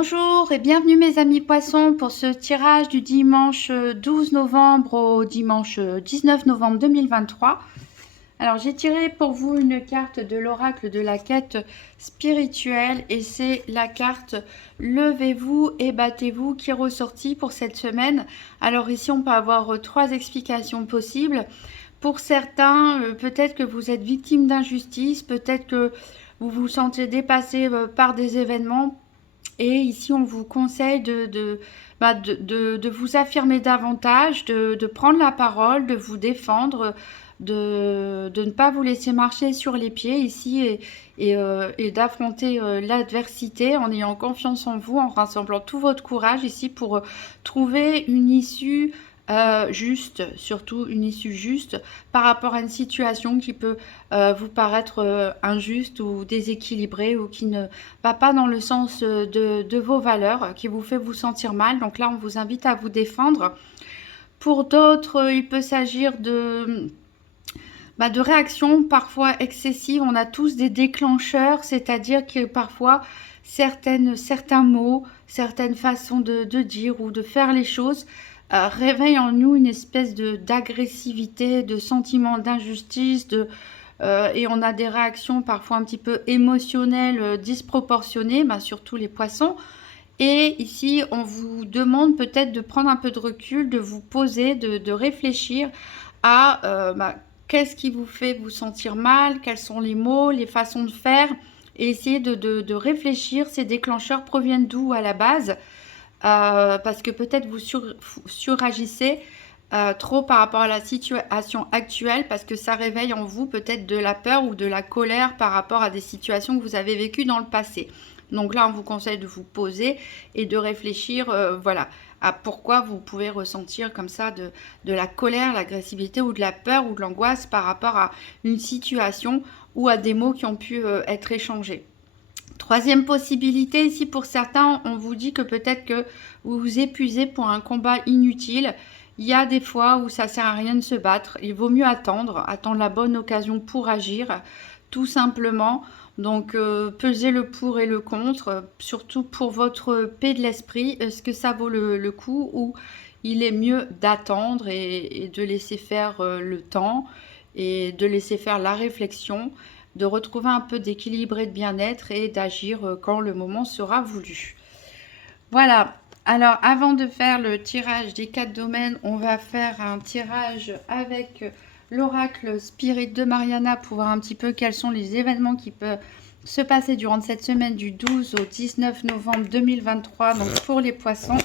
Bonjour et bienvenue mes amis poissons pour ce tirage du dimanche 12 novembre au dimanche 19 novembre 2023. Alors j'ai tiré pour vous une carte de l'oracle de la quête spirituelle et c'est la carte Levez-vous et battez-vous qui est ressortie pour cette semaine. Alors ici on peut avoir trois explications possibles. Pour certains, peut-être que vous êtes victime d'injustice, peut-être que vous vous sentez dépassé par des événements. Et ici, on vous conseille de vous affirmer davantage, de prendre la parole, de vous défendre, de ne pas vous laisser marcher sur les pieds ici et d'affronter l'adversité en ayant confiance en vous, en rassemblant tout votre courage ici pour trouver une issue juste, surtout une issue juste par rapport à une situation qui peut vous paraître injuste ou déséquilibrée ou qui ne va pas dans le sens de vos valeurs, qui vous fait vous sentir mal. Donc là, on vous invite à vous défendre. Pour d'autres, il peut s'agir de réactions parfois excessives. On a tous des déclencheurs, c'est-à-dire que parfois certains mots, certaines façons de dire ou de faire les choses réveillent en nous une espèce d'agressivité, de sentiment d'injustice, et on a des réactions parfois un petit peu émotionnelles, disproportionnées, surtout les poissons. Et ici, on vous demande peut-être de prendre un peu de recul, de vous poser, de réfléchir à qu'est-ce qui vous fait vous sentir mal, quels sont les mots, les façons de faire, et essayer de réfléchir. Ces déclencheurs proviennent d'où à la base, parce que peut-être vous suragissez trop par rapport à la situation actuelle, parce que ça réveille en vous peut-être de la peur ou de la colère par rapport à des situations que vous avez vécues dans le passé. Donc là, on vous conseille de vous poser et de réfléchir, voilà, à pourquoi vous pouvez ressentir comme ça de la colère, l'agressivité ou de la peur ou de l'angoisse par rapport à une situation ou à des mots qui ont pu être échangés. Troisième possibilité, ici pour certains, on vous dit que peut-être que vous vous épuisez pour un combat inutile. Il y a des fois où ça sert à rien de se battre. Il vaut mieux attendre la bonne occasion pour agir, tout simplement. Donc, pesez le pour et le contre, surtout pour votre paix de l'esprit. Est-ce que ça vaut le coup ou il est mieux d'attendre et de laisser faire le temps et de laisser faire la réflexion, de retrouver un peu d'équilibre et de bien-être et d'agir quand le moment sera voulu. Voilà. Alors, avant de faire le tirage des 4 domaines, on va faire un tirage avec l'oracle Spirit de Mariana pour voir un petit peu quels sont les événements qui peuvent se passer durant cette semaine du 12 au 19 novembre 2023, donc pour les poissons.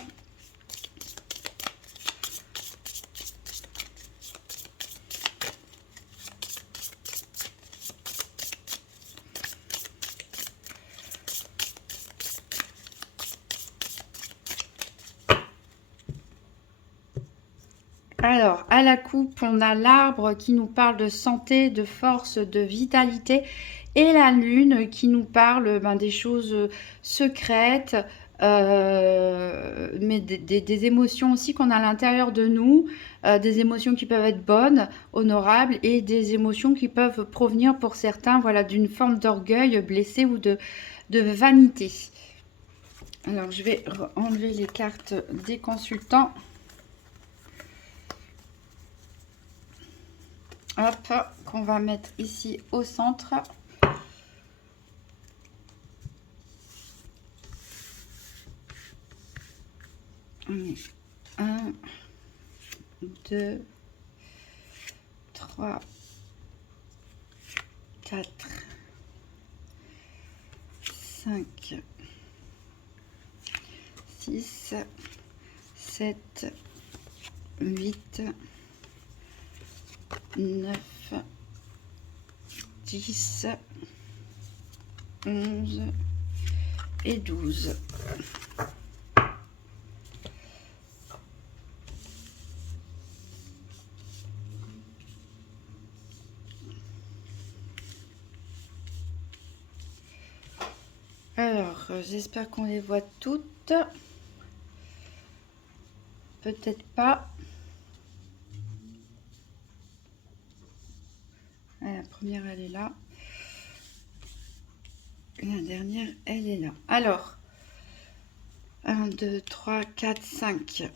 Alors, à la coupe, on a l'arbre qui nous parle de santé, de force, de vitalité, et la lune qui nous parle des choses secrètes, mais des émotions aussi qu'on a à l'intérieur de nous, des émotions qui peuvent être bonnes, honorables, et des émotions qui peuvent provenir pour certains, voilà, d'une forme d'orgueil blessé ou de vanité. Alors, je vais enlever les cartes des consultants. Hop, qu'on va mettre ici au centre. Un, 2, 3, 4, 5, 6, 7, 8, 9, 10, 11 et 12. Alors, j'espère qu'on les voit toutes. Peut-être pas. La première, elle est là. La dernière, elle est là. Alors, 1, 2, 3, 4, 5.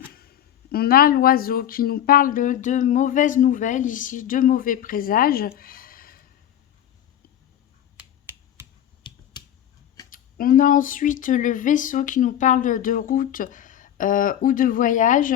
On a l'oiseau qui nous parle de mauvaises nouvelles ici, de mauvais présages. On a ensuite le vaisseau qui nous parle de route ou de voyage.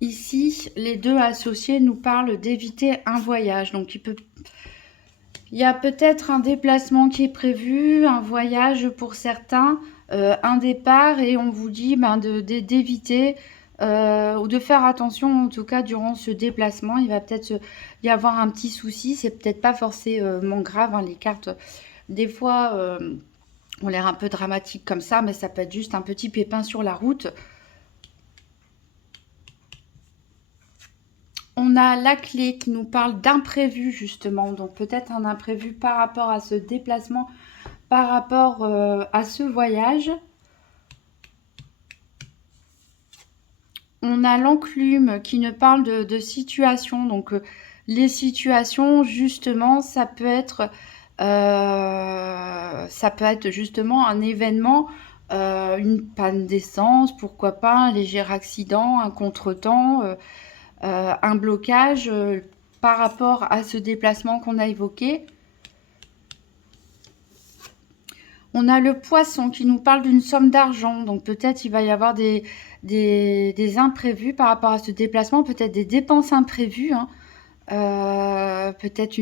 Ici, les deux associés nous parlent d'éviter un voyage. Donc, il y a peut-être un déplacement qui est prévu, un voyage pour certains, un départ, et on vous dit d'éviter ou de faire attention, en tout cas, durant ce déplacement. Il va peut-être y avoir un petit souci. C'est peut-être pas forcément grave, hein, les cartes. Des fois, ont l'air un peu dramatiques comme ça, mais ça peut être juste un petit pépin sur la route. On a la clé qui nous parle d'imprévu, justement. Donc, peut-être un imprévu par rapport à ce déplacement, par rapport à ce voyage. On a l'enclume qui nous parle de situations. Donc, les situations, justement, ça peut être justement un événement, une panne d'essence, pourquoi pas, un léger accident, un contretemps, un blocage par rapport à ce déplacement qu'on a évoqué. On a le poisson qui nous parle d'une somme d'argent, donc peut-être il va y avoir des imprévus par rapport à ce déplacement, peut-être des dépenses imprévues, hein. Peut-être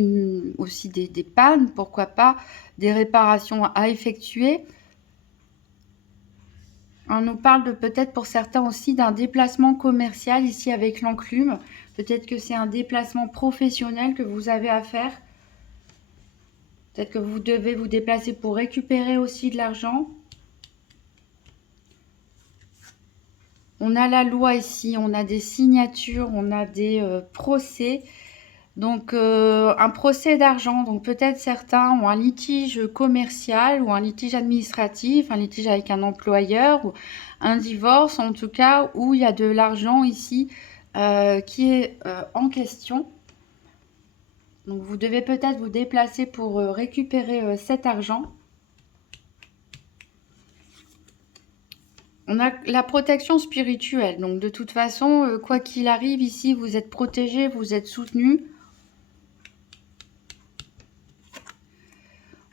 aussi des pannes, pourquoi pas, des réparations à effectuer. On nous parle de peut-être pour certains aussi d'un déplacement commercial ici avec l'enclume. Peut-être que c'est un déplacement professionnel que vous avez à faire. Peut-être que vous devez vous déplacer pour récupérer aussi de l'argent. On a la loi ici, on a des signatures, on a des procès. Donc, un procès d'argent. Donc, peut-être certains ont un litige commercial ou un litige administratif, un litige avec un employeur ou un divorce, en tout cas, où il y a de l'argent ici qui est en question. Donc, vous devez peut-être vous déplacer pour récupérer cet argent. On a la protection spirituelle. Donc, de toute façon, quoi qu'il arrive ici, vous êtes protégé, vous êtes soutenu.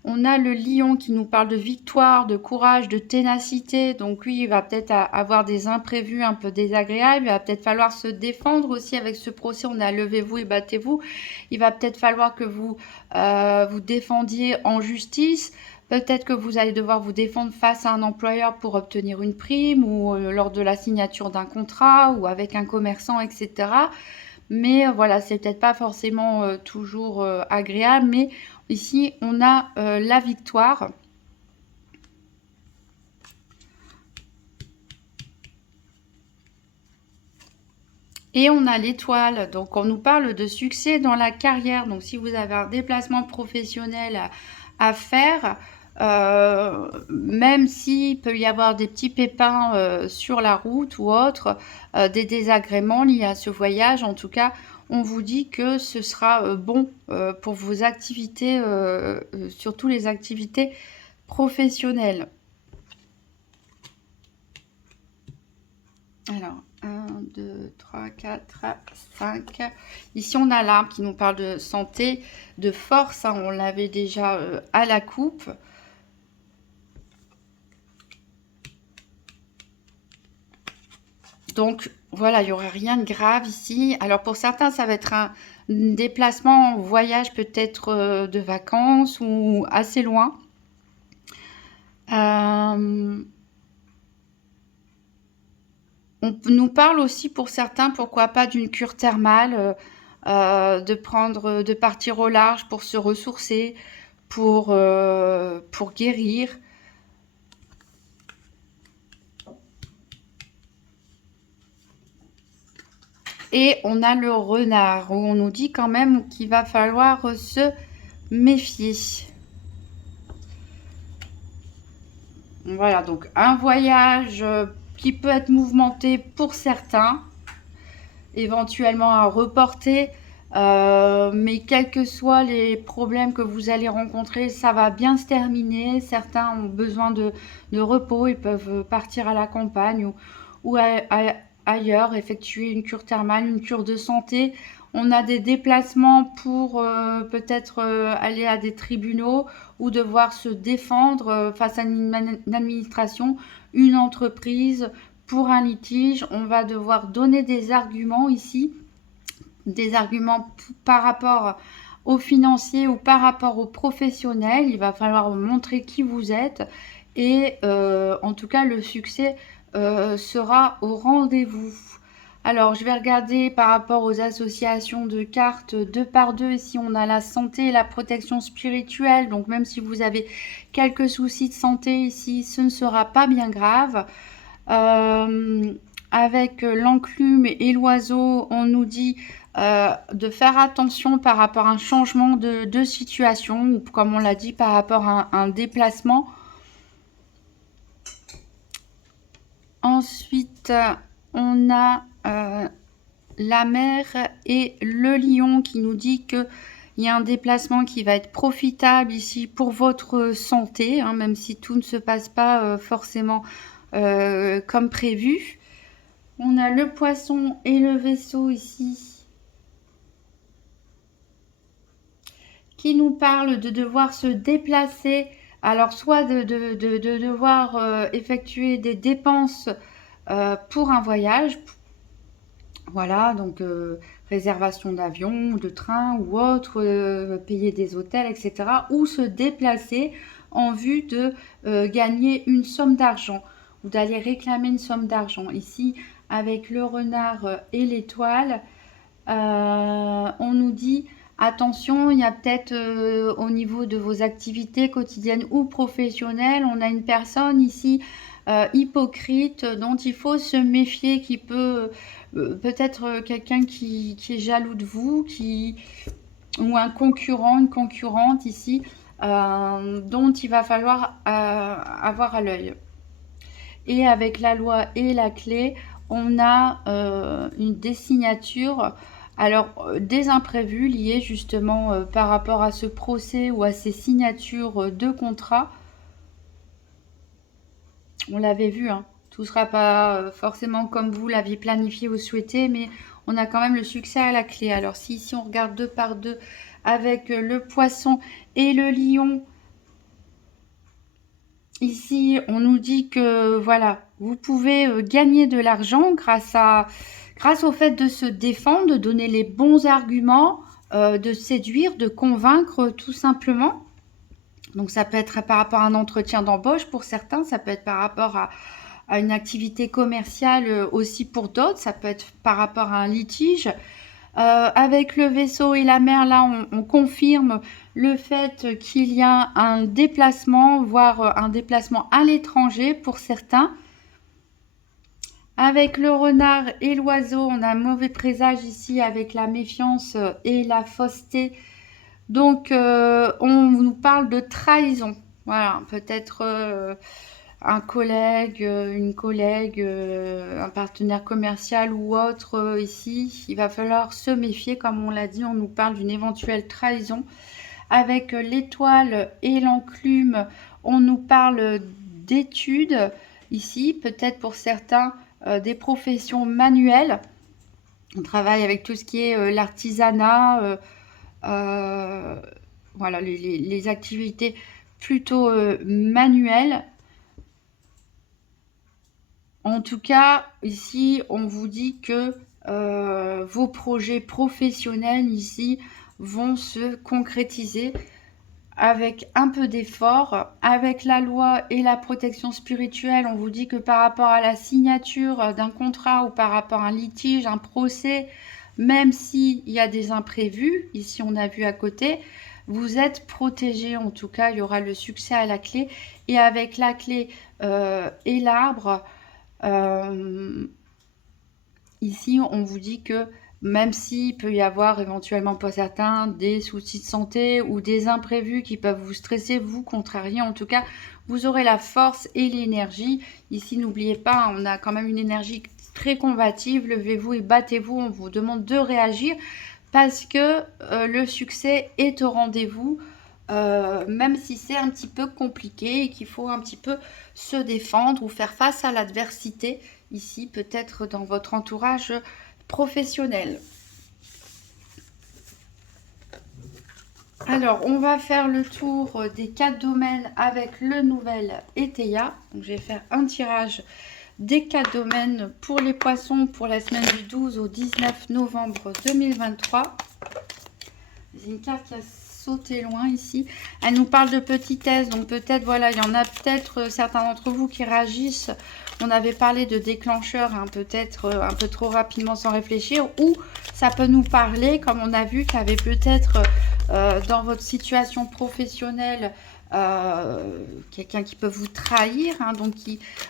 On a le lion qui nous parle de victoire, de courage, de ténacité. Donc lui, il va peut-être avoir des imprévus un peu désagréables. Il va peut-être falloir se défendre aussi avec ce procès. On a levez-vous et battez-vous. Il va peut-être falloir que vous vous défendiez en justice. Peut-être que vous allez devoir vous défendre face à un employeur pour obtenir une prime ou lors de la signature d'un contrat ou avec un commerçant, etc. Mais voilà, c'est peut-être pas forcément toujours agréable, mais ici, on a la victoire. Et on a l'étoile. Donc, on nous parle de succès dans la carrière. Donc, si vous avez un déplacement professionnel à faire, même s'il peut y avoir des petits pépins sur la route ou autre, des désagréments liés à ce voyage, en tout cas, on vous dit que ce sera bon pour vos activités, surtout les activités professionnelles. Alors, 1, 2, 3, 4, 5. Ici, on a l'arbre qui nous parle de santé, de force, hein, on l'avait déjà à la coupe. Donc, voilà, il n'y aurait rien de grave ici. Alors, pour certains, ça va être un déplacement, voyage peut-être de vacances ou assez loin. On nous parle aussi pour certains, pourquoi pas, d'une cure thermale, de partir au large pour se ressourcer, pour guérir. Et on a le renard, où on nous dit quand même qu'il va falloir se méfier. Voilà, donc un voyage qui peut être mouvementé pour certains, éventuellement à reporter, Mais quels que soient les problèmes que vous allez rencontrer, ça va bien se terminer. Certains ont besoin de repos, ils peuvent partir à la campagne ou ailleurs, effectuer une cure thermale, une cure de santé. On a des déplacements pour peut-être aller à des tribunaux ou devoir se défendre face à une administration, une entreprise, pour un litige. On va devoir donner des arguments ici, des arguments par rapport aux financiers ou par rapport aux professionnels. Il va falloir montrer qui vous êtes et en tout cas le succès sera au rendez-vous. Alors je vais regarder par rapport aux associations de cartes 2 par 2. Ici on a la santé et la protection spirituelle, donc même si vous avez quelques soucis de santé ici, ce ne sera pas bien grave. Avec l'enclume et l'oiseau, on nous dit de faire attention par rapport à un changement de situation, ou comme on l'a dit, par rapport à un déplacement. Ensuite, on a la mer et le lion qui nous dit que il y a un déplacement qui va être profitable ici pour votre santé, hein, même si tout ne se passe pas forcément comme prévu. On a le poisson et le vaisseau ici qui nous parle de devoir se déplacer. Alors soit de devoir effectuer des dépenses pour un voyage. Voilà, donc réservation d'avion, de train ou autre, payer des hôtels, etc. Ou se déplacer en vue de gagner une somme d'argent ou d'aller réclamer une somme d'argent. Ici, avec le renard et l'étoile, on nous dit attention, il y a peut-être au niveau de vos activités quotidiennes ou professionnelles, on a une personne ici hypocrite dont il faut se méfier, qui peut peut-être quelqu'un qui est jaloux de vous, ou un concurrent, une concurrente ici, dont il va falloir avoir à l'œil. Et avec la loi et la clé, on a des signatures, alors des imprévus liés justement par rapport à ce procès ou à ces signatures de contrat. On l'avait vu, hein. Tout ne sera pas forcément comme vous l'aviez planifié ou souhaité, mais on a quand même le succès à la clé. Alors si ici on regarde 2 par 2 avec le poisson et le lion, ici on nous dit que voilà, vous pouvez gagner de l'argent grâce au fait de se défendre, de donner les bons arguments, de séduire, de convaincre tout simplement. Donc ça peut être par rapport à un entretien d'embauche pour certains, ça peut être par rapport à une activité commerciale aussi pour d'autres, ça peut être par rapport à un litige. Avec le vaisseau et la mer, là, on confirme le fait qu'il y a un déplacement, voire un déplacement à l'étranger pour certains. Avec le renard et l'oiseau, on a un mauvais présage ici avec la méfiance et la fausseté. Donc, on nous parle de trahison. Voilà, peut-être un collègue, une collègue, un partenaire commercial ou autre ici. Il va falloir se méfier, comme on l'a dit, on nous parle d'une éventuelle trahison. Avec l'étoile et l'enclume, on nous parle d'études ici, peut-être pour certains des professions manuelles. On travaille avec tout ce qui est l'artisanat, voilà, les activités plutôt manuelles. En tout cas, ici, on vous dit que vos projets professionnels ici vont se concrétiser avec un peu d'effort. Avec la loi et la protection spirituelle, on vous dit que par rapport à la signature d'un contrat ou par rapport à un litige, un procès, même s'il y a des imprévus, ici on a vu à côté, vous êtes protégé. En tout cas, il y aura le succès à la clé. Et avec la clé et l'arbre, ici on vous dit que même s'il peut y avoir éventuellement pour certains des soucis de santé ou des imprévus qui peuvent vous stresser, vous contrarier, en tout cas, vous aurez la force et l'énergie. Ici, n'oubliez pas, on a quand même une énergie très combative. Levez-vous et battez-vous. On vous demande de réagir parce que le succès est au rendez-vous, même si c'est un petit peu compliqué et qu'il faut un petit peu se défendre ou faire face à l'adversité, ici peut-être dans votre entourage professionnel. Alors, on va faire le tour des 4 domaines avec le nouvel ETEA. Donc, je vais faire un tirage des 4 domaines pour les poissons pour la semaine du 12 au 19 novembre 2023. J'ai une carte qui a sauté loin ici. Elle nous parle de petitesse, donc peut-être, voilà, il y en a peut-être certains d'entre vous qui réagissent. On avait parlé de déclencheur, hein, peut-être un peu trop rapidement sans réfléchir, ou ça peut nous parler, comme on a vu, qu'il y avait peut-être dans votre situation professionnelle quelqu'un qui peut vous trahir, hein, donc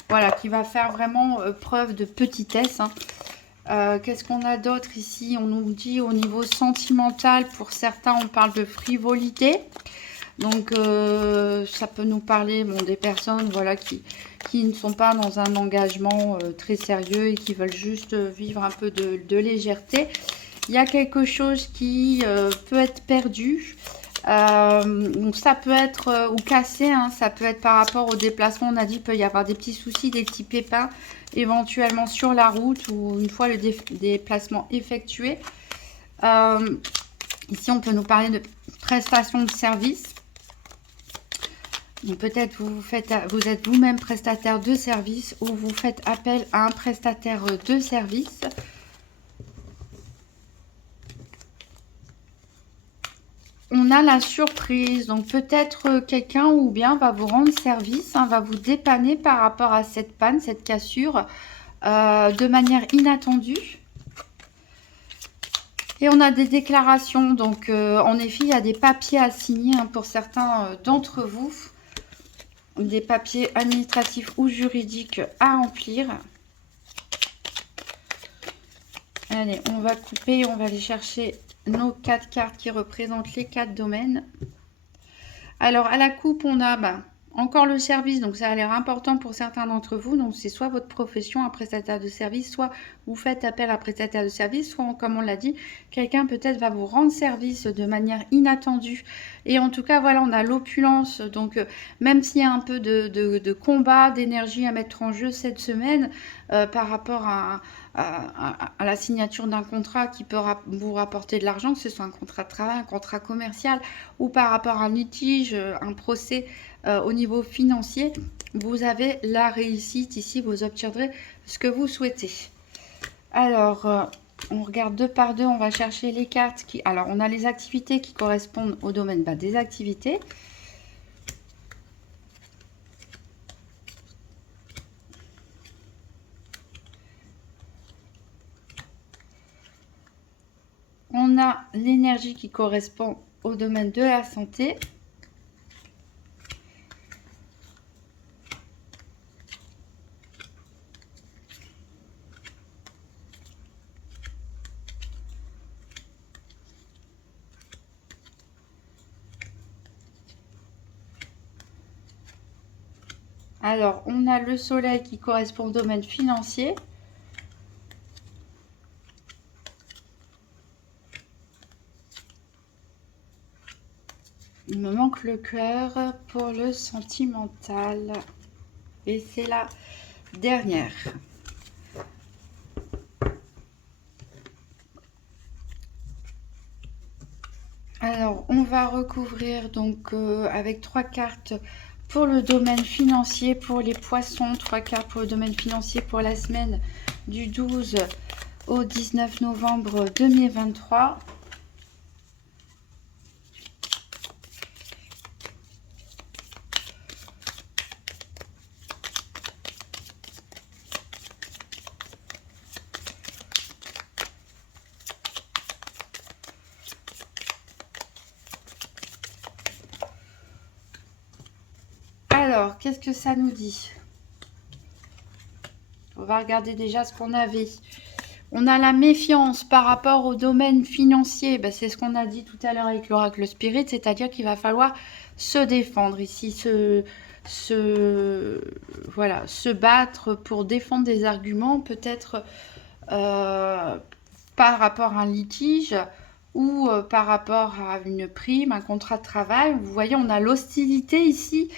voilà, qui va faire vraiment preuve de petitesse, hein. Qu'est-ce qu'on a d'autre ici? On nous dit au niveau sentimental, pour certains, on parle de frivolité. Donc, ça peut nous parler des personnes, voilà, qui ne sont pas dans un engagement très sérieux et qui veulent juste vivre un peu de légèreté. Il y a quelque chose qui peut être perdu. Donc ça peut être ou cassé, hein, ça peut être par rapport au déplacement. On a dit qu'il peut y avoir des petits soucis, des petits pépins éventuellement sur la route ou une fois le déplacement effectué. Ici, on peut nous parler de prestation de service. Donc peut-être vous êtes vous-même prestataire de service ou vous faites appel à un prestataire de service. On a la surprise, donc peut-être quelqu'un ou bien va vous rendre service, hein, va vous dépanner par rapport à cette panne, cette cassure, de manière inattendue. Et on a des déclarations, donc en effet, il y a des papiers à signer, hein, pour certains d'entre vous, des papiers administratifs ou juridiques à remplir. Allez, on va couper, on va aller chercher nos 4 cartes qui représentent les 4 domaines. Alors, à la coupe, on a encore le service, donc ça a l'air important pour certains d'entre vous. Donc, c'est soit votre profession, un prestataire de service, soit vous faites appel à un prestataire de service, soit, comme on l'a dit, quelqu'un peut-être va vous rendre service de manière inattendue. Et en tout cas, voilà, on a l'opulence. Donc, même s'il y a un peu de combat, d'énergie à mettre en jeu cette semaine, par rapport à la signature d'un contrat qui peut vous rapporter de l'argent, que ce soit un contrat de travail, un contrat commercial ou par rapport à un litige, un procès au niveau financier, vous avez la réussite ici, vous obtiendrez ce que vous souhaitez. Alors, on regarde 2 par 2, on va chercher les cartes qui... Alors, on a les activités qui correspondent au domaine des activités. On a l'énergie qui correspond au domaine de la santé. Alors, on a le soleil qui correspond au domaine financier. Il me manque le cœur pour le sentimental. Et c'est la dernière. Alors, on va recouvrir donc avec 3 cartes pour le domaine financier, pour les poissons, 3 cartes pour le domaine financier pour la semaine du 12 au 19 novembre 2023. Alors, qu'est-ce que ça nous dit? On va regarder déjà ce qu'on avait. On a la méfiance par rapport au domaine financier. C'est ce qu'on a dit tout à l'heure avec l'oracle spirit, c'est-à-dire qu'il va falloir se défendre ici, voilà, se battre pour défendre des arguments, peut-être par rapport à un litige ou par rapport à une prime, un contrat de travail. Vous voyez, on a l'hostilité ici.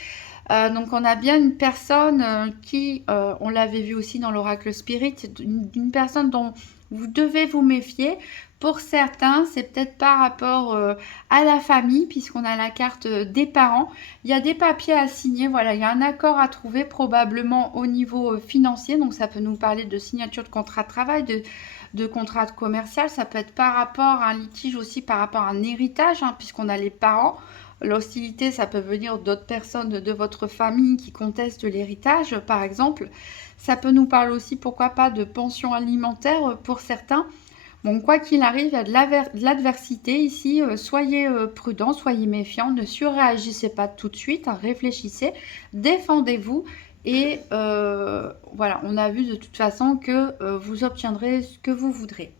Donc on a bien une personne qui, on l'avait vu aussi dans l'oracle spirit, une personne dont vous devez vous méfier. Pour certains, c'est peut-être par rapport à la famille, puisqu'on a la carte des parents. Il y a des papiers à signer, voilà, il y a un accord à trouver probablement au niveau financier. Donc ça peut nous parler de signature de contrat de travail, de contrat commercial. Ça peut être par rapport à un litige aussi, par rapport à un héritage, hein, puisqu'on a les parents. L'hostilité, ça peut venir d'autres personnes de votre famille qui contestent l'héritage, par exemple. Ça peut nous parler aussi, pourquoi pas, de pension alimentaire pour certains. Bon, quoi qu'il arrive, il y a de l'adversité ici. Soyez prudents, soyez méfiants, ne surréagissez pas tout de suite, hein, réfléchissez, défendez-vous. Et voilà, on a vu de toute façon que vous obtiendrez ce que vous voudrez.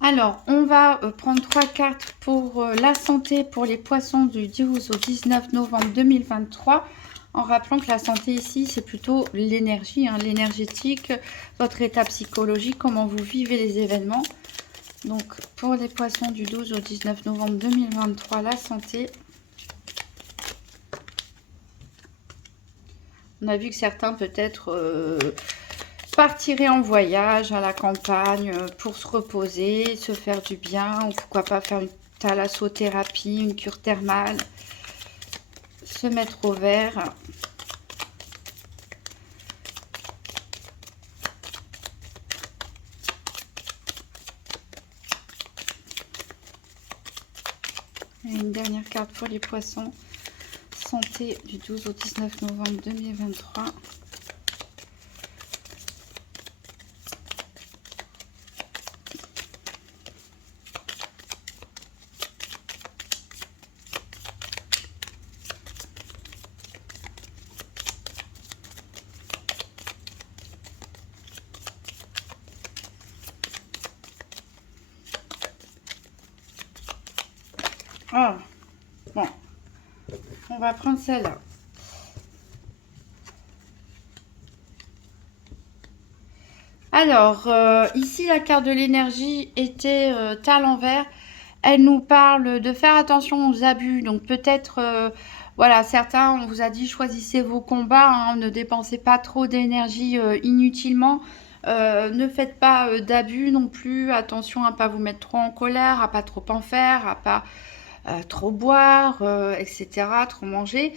Alors, on va prendre 3 cartes pour la santé pour les poissons du 12 au 19 novembre 2023. En rappelant que la santé ici, c'est plutôt l'énergie, hein, l'énergétique, votre état psychologique, comment vous vivez les événements. Donc, pour les poissons du 12 au 19 novembre 2023, la santé. On a vu que certains peut-être partiraient en voyage à la campagne pour se reposer, se faire du bien, ou pourquoi pas faire une thalassothérapie, une cure thermale, se mettre au vert. Et une dernière carte pour les poissons. Santé du 12 au 19 novembre 2023. Ah, bon, on va prendre celle-là. Alors, ici, la carte de l'énergie était à l'envers. Elle nous parle de faire attention aux abus. Donc, peut-être, voilà, certains, on vous a dit, choisissez vos combats, hein, ne dépensez pas trop d'énergie inutilement. Ne faites pas d'abus non plus. Attention à ne pas vous mettre trop en colère, à pas trop en faire, à pas trop boire, etc., trop manger.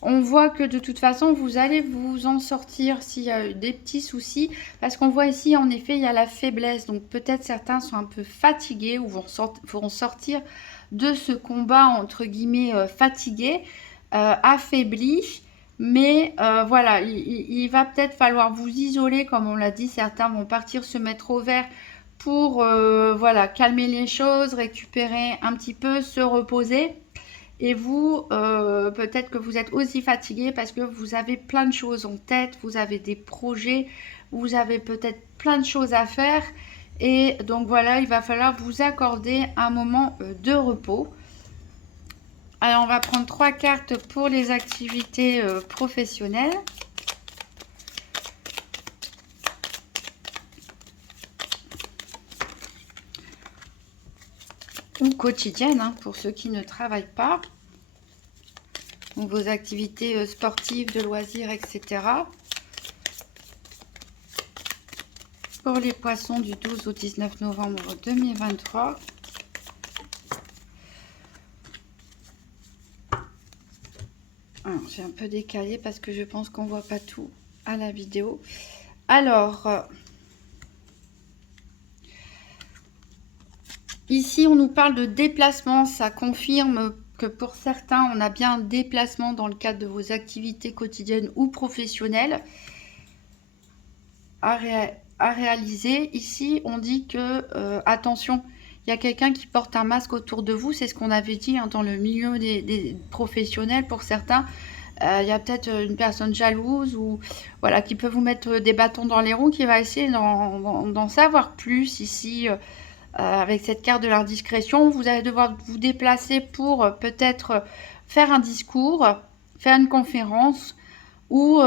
On voit que de toute façon, vous allez vous en sortir s'il y a des petits soucis. Parce qu'on voit ici, en effet, il y a la faiblesse. Donc peut-être certains sont un peu fatigués ou vont sortir de ce combat, entre guillemets, fatigués, affaiblis. Mais voilà, il va peut-être falloir vous isoler, comme on l'a dit. Certains vont partir se mettre au vert pour voilà, calmer les choses, récupérer un petit peu, se reposer. Et vous, peut-être que vous êtes aussi fatigué parce que vous avez plein de choses en tête, vous avez des projets, vous avez peut-être plein de choses à faire. Et donc voilà, il va falloir vous accorder un moment de repos. Alors, on va prendre 3 cartes pour les activités professionnelles. Ou quotidiennes, hein, pour ceux qui ne travaillent pas. Donc, vos activités sportives, de loisirs, etc. Pour les poissons du 12 au 19 novembre 2023. J'ai un peu décalé parce que je pense qu'on ne voit pas tout à la vidéo. Alors, ici, on nous parle de déplacement. Ça confirme que pour certains, on a bien un déplacement dans le cadre de vos activités quotidiennes ou professionnelles à réaliser. Ici, on dit que, attention, il y a quelqu'un qui porte un masque autour de vous. C'est ce qu'on avait dit, hein, dans le milieu des professionnels. Pour certains, il y a peut-être une personne jalouse ou voilà, qui peut vous mettre des bâtons dans les roues, qui va essayer d'en savoir plus ici. Avec cette carte de l'indiscrétion, vous allez devoir vous déplacer pour peut-être faire un discours, faire une conférence ou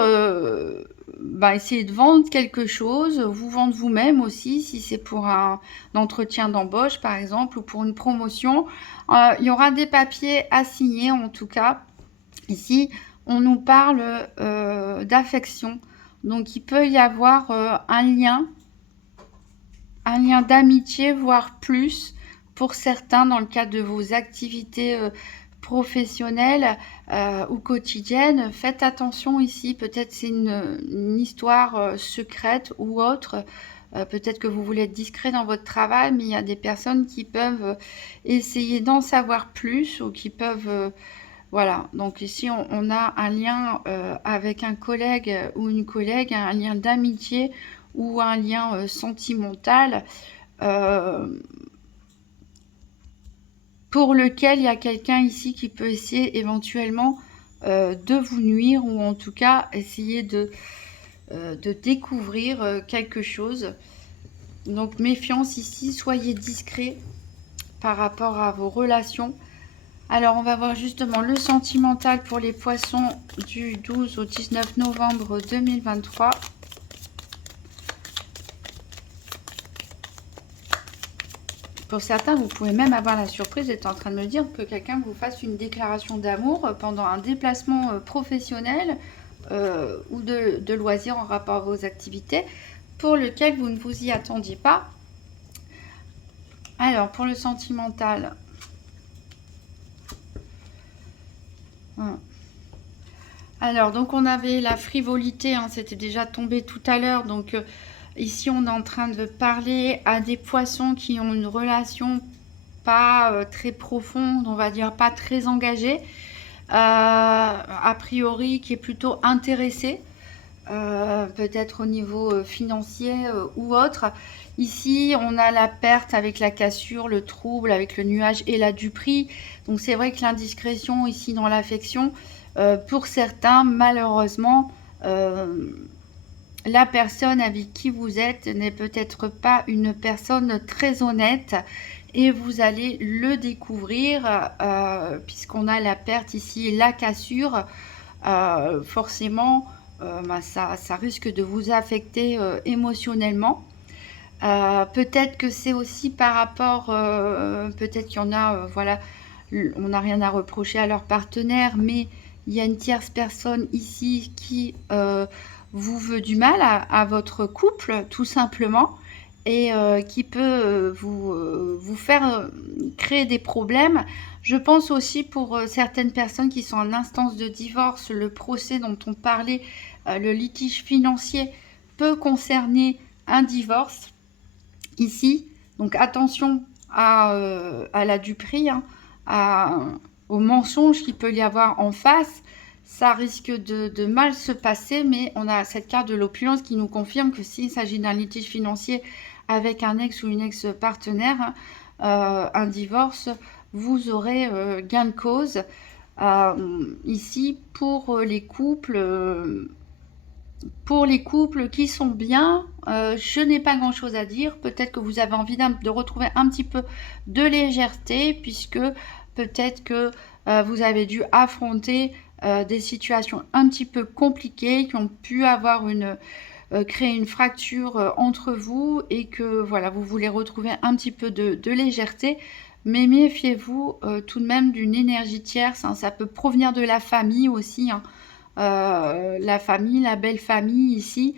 essayer de vendre quelque chose, vous vendre vous-même aussi, si c'est pour un entretien d'embauche par exemple, ou pour une promotion. Il y aura des papiers à signer en tout cas. Ici, on nous parle d'affection. Donc il peut y avoir un lien d'amitié, voire plus, pour certains dans le cadre de vos activités professionnelles ou quotidiennes. Faites attention ici, peut-être c'est une histoire secrète ou autre. Peut-être que vous voulez être discret dans votre travail, mais il y a des personnes qui peuvent essayer d'en savoir plus ou qui peuvent... voilà, donc ici on a un lien avec un collègue ou une collègue, un lien d'amitié ou un lien sentimental pour lequel il y a quelqu'un ici qui peut essayer éventuellement de vous nuire ou en tout cas essayer de découvrir quelque chose. Donc méfiance ici, soyez discret par rapport à vos relations. Alors, on va voir justement le sentimental pour les poissons du 12 au 19 novembre 2023. Pour certains, vous pouvez même avoir la surprise d'être en train de me dire que quelqu'un vous fasse une déclaration d'amour pendant un déplacement professionnel ou de loisirs en rapport à vos activités pour lequel vous ne vous y attendiez pas. Alors, pour le sentimental... Alors, donc on avait la frivolité, hein, c'était déjà tombé tout à l'heure. Donc ici, on est en train de parler à des poissons qui ont une relation pas très profonde, on va dire pas très engagée, a priori qui est plutôt intéressée, peut-être au niveau financier ou autre. Ici, on a la perte avec la cassure, le trouble avec le nuage et la duperie. Donc c'est vrai que l'indiscrétion ici dans l'affection... pour certains, malheureusement, la personne avec qui vous êtes n'est peut-être pas une personne très honnête et vous allez le découvrir puisqu'on a la perte ici, la cassure. Forcément, ça risque de vous affecter émotionnellement. Peut-être que c'est aussi par rapport, peut-être qu'il y en a, voilà, on n'a rien à reprocher à leur partenaire, mais il y a une tierce personne ici qui vous veut du mal à votre couple, tout simplement, et qui peut vous faire créer des problèmes. Je pense aussi pour certaines personnes qui sont en instance de divorce, le procès dont on parlait, le litige financier peut concerner un divorce ici. Donc attention à la duperie, hein, au mensonge qu'il peut y avoir en face. Ça risque de mal se passer, mais on a cette carte de l'opulence qui nous confirme que s'il s'agit d'un litige financier avec un ex ou une ex-partenaire, un divorce, vous aurez gain de cause. Ici, pour les couples qui sont bien, je n'ai pas grand chose à dire. Peut-être que vous avez envie de retrouver un petit peu de légèreté, puisque peut-être que vous avez dû affronter des situations un petit peu compliquées qui ont pu avoir créer une fracture entre vous et que voilà, vous voulez retrouver un petit peu de légèreté. Mais méfiez-vous tout de même d'une énergie tierce, hein. Ça peut provenir de la famille aussi, hein. La famille, la belle famille ici.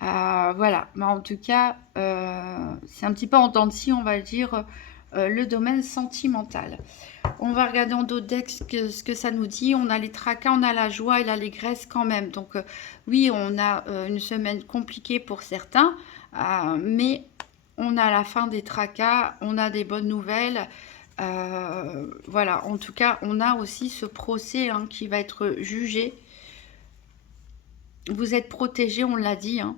Voilà, mais en tout cas, c'est un petit peu en dents de scie, on va dire, le domaine sentimental. On va regarder en d'autres decks ce que ça nous dit. On a les tracas, on a la joie et l'allégresse quand même. Donc oui, on a une semaine compliquée pour certains, mais on a la fin des tracas, on a des bonnes nouvelles. Voilà, en tout cas, on a aussi ce procès hein, qui va être jugé. Vous êtes protégé, on l'a dit, hein.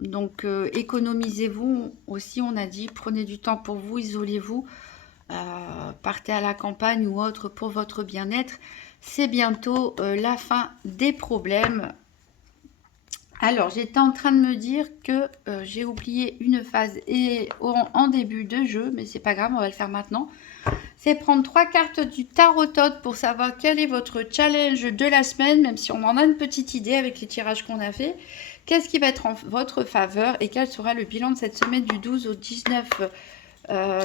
Donc économisez-vous aussi, on a dit, prenez du temps pour vous, isolez-vous, partez à la campagne ou autre pour votre bien-être. C'est bientôt la fin des problèmes. Alors, j'étais en train de me dire que j'ai oublié une phase en début de jeu, mais c'est pas grave, on va le faire maintenant. c'est prendre 3 cartes du tarot pour savoir quel est votre challenge de la semaine, même si on en a une petite idée avec les tirages qu'on a fait. Qu'est-ce qui va être en votre faveur et quel sera le bilan de cette semaine du 12 au 19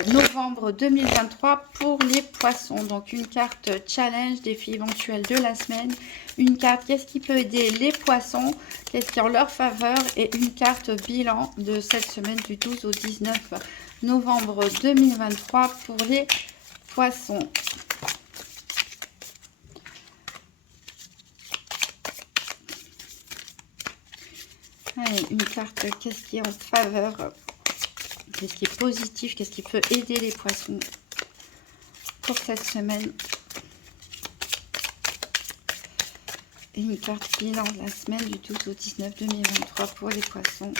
novembre 2023 pour les poissons. Donc une carte challenge, défi éventuel de la semaine, une carte qu'est-ce qui peut aider les poissons, qu'est-ce qui est en leur faveur, et une carte bilan de cette semaine du 12 au 19 novembre 2023 pour les poissons. Allez, une carte qu'est-ce qui est en faveur, qu'est-ce qui est positif, qu'est-ce qui peut aider les poissons pour cette semaine. Et une carte bilan de la semaine du 12 au 19 2023 pour les poissons.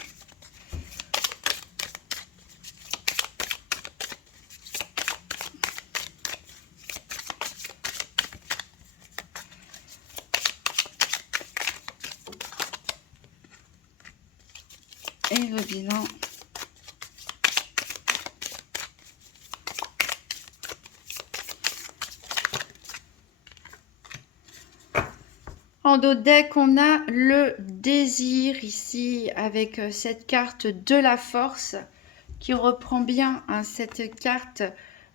Et le bilan. En dos de deck, on a le désir ici avec cette carte de la force qui reprend bien cette carte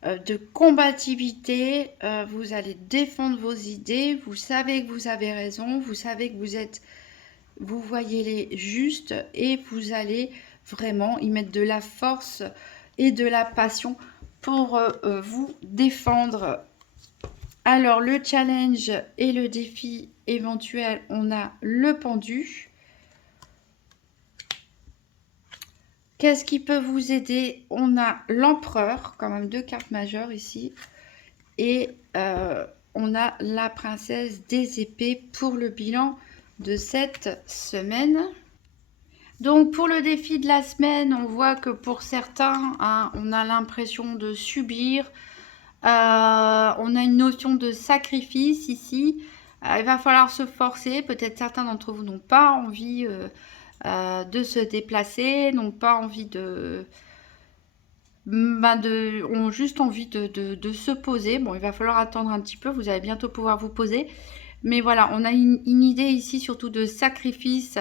de combativité. Vous allez défendre vos idées, vous savez que vous avez raison, vous savez que vous voyez les justes et vous allez vraiment y mettre de la force et de la passion pour vous défendre. Alors le challenge et le défi éventuel, on a le pendu. Qu'est-ce qui peut vous aider? On a l'empereur, quand même 2 cartes majeures ici. Et on a la princesse des épées pour le bilan de cette semaine. Donc pour le défi de la semaine, on voit que pour certains, hein, on a l'impression de subir. On a une notion de sacrifice ici. Il va falloir se forcer. Peut-être certains d'entre vous n'ont pas envie de se déplacer, n'ont pas envie ont juste envie de se poser. Bon, il va falloir attendre un petit peu. Vous allez bientôt pouvoir vous poser. Mais voilà, on a une idée ici surtout de sacrifice.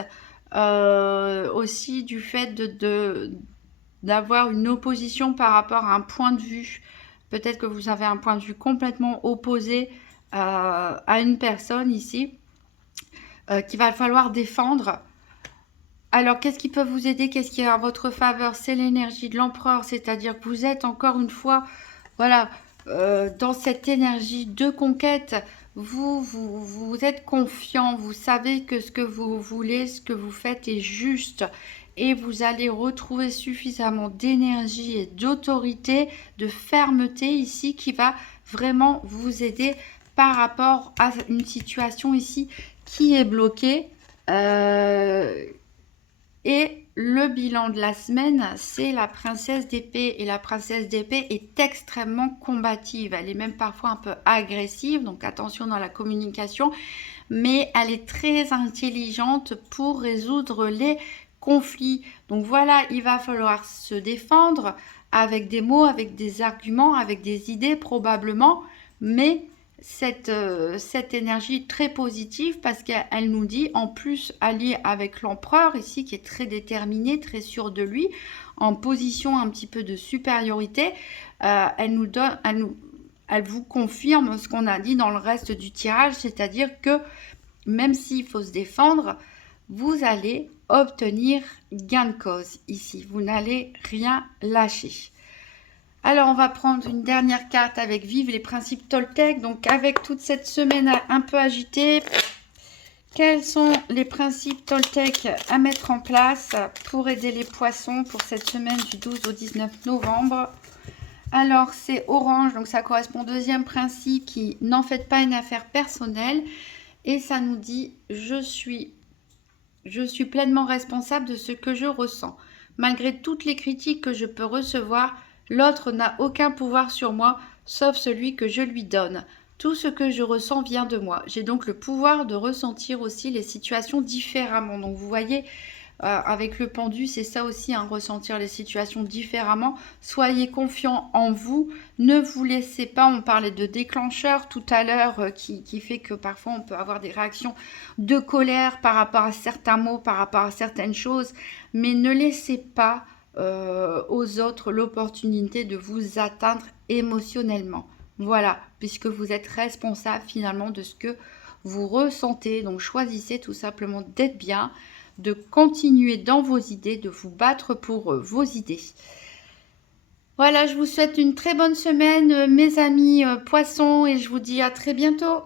Aussi du fait d'avoir une opposition par rapport à un point de vue. Peut-être que vous avez un point de vue complètement opposé à une personne ici qu'il va falloir défendre. Alors, qu'est-ce qui peut vous aider? Qu'est-ce qui est à votre faveur? C'est l'énergie de l'empereur, c'est-à-dire que vous êtes encore une fois, voilà, dans cette énergie de conquête. Vous êtes confiant, vous savez que ce que vous voulez, ce que vous faites est juste. Et vous allez retrouver suffisamment d'énergie et d'autorité, de fermeté ici qui va vraiment vous aider par rapport à une situation ici qui est bloquée. Et le bilan de la semaine, c'est la princesse d'épée. Et la princesse d'épée est extrêmement combative. Elle est même parfois un peu agressive, donc attention dans la communication. Mais elle est très intelligente pour résoudre les conflits. Donc voilà, il va falloir se défendre avec des mots, avec des arguments, avec des idées probablement. Mais cette énergie très positive parce qu'elle nous dit, en plus alliée avec l'empereur ici qui est très déterminé, très sûr de lui, en position un petit peu de supériorité, elle vous confirme ce qu'on a dit dans le reste du tirage, c'est-à-dire que même s'il faut se défendre, vous allez obtenir gain de cause ici, vous n'allez rien lâcher. Alors, on va prendre une dernière carte avec Vive les principes Toltec. Donc, avec toute cette semaine un peu agitée, quels sont les principes Toltec à mettre en place pour aider les poissons pour cette semaine du 12 au 19 novembre? Alors, c'est orange, donc ça correspond au deuxième principe qui n'en faites pas une affaire personnelle. Et ça nous dit, je suis pleinement responsable de ce que je ressens. Malgré toutes les critiques que je peux recevoir, l'autre n'a aucun pouvoir sur moi, sauf celui que je lui donne. Tout ce que je ressens vient de moi. J'ai donc le pouvoir de ressentir aussi les situations différemment. Donc vous voyez, avec le pendu, c'est ça aussi, hein, ressentir les situations différemment. Soyez confiants en vous, ne vous laissez pas, on parlait de déclencheur tout à l'heure, qui fait que parfois on peut avoir des réactions de colère par rapport à certains mots, par rapport à certaines choses, mais ne laissez pas aux autres l'opportunité de vous atteindre émotionnellement. Voilà, puisque vous êtes responsable finalement de ce que vous ressentez. Donc choisissez tout simplement d'être bien, de continuer dans vos idées, de vous battre pour vos idées. Voilà, je vous souhaite une très bonne semaine, mes amis poissons, et je vous dis à très bientôt.